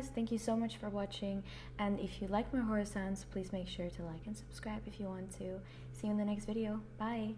guys, thank you so much for watching, and if you like my horror sounds, please make sure to like and subscribe if you want to. See you in the next video. Bye.